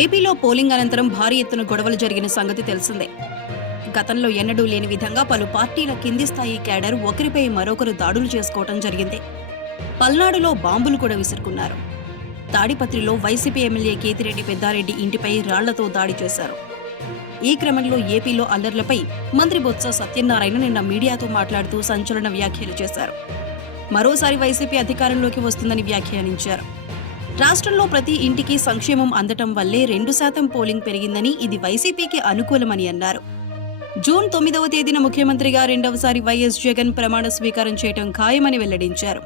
ఏపీలో పోలింగ్ అనంతరం భారీ ఎత్తున గొడవలు జరిగిన సంగతి తెలిసిందే. గతంలో ఎన్నడూ లేని విధంగా పలు పార్టీల కింది స్థాయి క్యాడర్ ఒకరిపై మరొకరు దాడులు చేసుకోవటం జరిగింది. పల్నాడులో బాంబులు కూడా విసురుకున్నారు. తాడిపత్రిలో వైసీపీ ఎమ్మెల్యే కేతిరెడ్డి పెద్దారెడ్డి ఇంటిపై రాళ్లతో దాడి చేశారు. ఈ క్రమంలో ఏపీలో అల్లర్లపై మంత్రి బొత్స సత్యనారాయణ నిన్న మీడియాతో మాట్లాడుతూ సంచలన వ్యాఖ్యలు చేశారు. మరోసారి వైసీపీ అధికారంలోకి వస్తుందని వ్యాఖ్యానించారు. రాష్ట్రంలో ప్రతి ఇంటికి సంక్షేమం అందటం వల్లే 2% పోలింగ్ పెరిగిందని, ఇది వైసీపీకి అనుకూలమని అన్నారు. జూన్ 9వ తేదీన ముఖ్యమంత్రిగా రెండవసారి వైఎస్ జగన్ ప్రమాణ స్వీకారం చేయడం ఖాయమని వెల్లడించారు.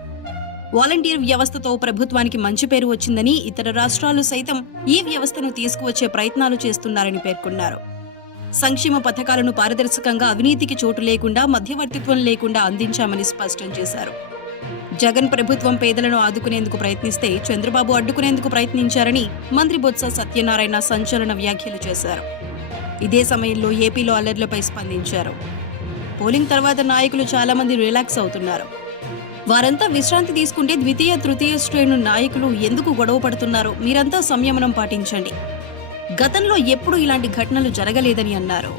వాలంటీర్ వ్యవస్థతో ప్రభుత్వానికి మంచి పేరు వచ్చిందని, ఇతర రాష్ట్రాలు సైతం ఈ వ్యవస్థను తీసుకువచ్చే ప్రయత్నాలు చేస్తున్నారని పేర్కొన్నారు. సంక్షేమ పథకాలను పారదర్శకంగా, అవినీతికి చోటు లేకుండా, మధ్యవర్తిత్వం లేకుండా అందించామని స్పష్టం చేశారు. జగన్ ప్రభుత్వం పేదలను ఆదుకునేందుకు ప్రయత్నిస్తే చంద్రబాబు అడ్డుకునేందుకు ప్రయత్నించారని మంత్రి బొత్స సత్యనారాయణ సంచలన వ్యాఖ్యలు చేశారు. ఇదే సమయంలో ఏపీలో అల్లర్లపై స్పందించారు. పోలింగ్ తర్వాత నాయకులు చాలా మంది రిలాక్స్ అవుతున్నారు. వారంతా విశ్రాంతి తీసుకుంటే ద్వితీయ, తృతీయ శ్రేణు నాయకులు ఎందుకు గొడవ పడుతున్నారో మీరంతా సంయమనం పాటించండి. గతంలో ఎప్పుడూ ఇలాంటి ఘటనలు జరగలేదని అన్నారు.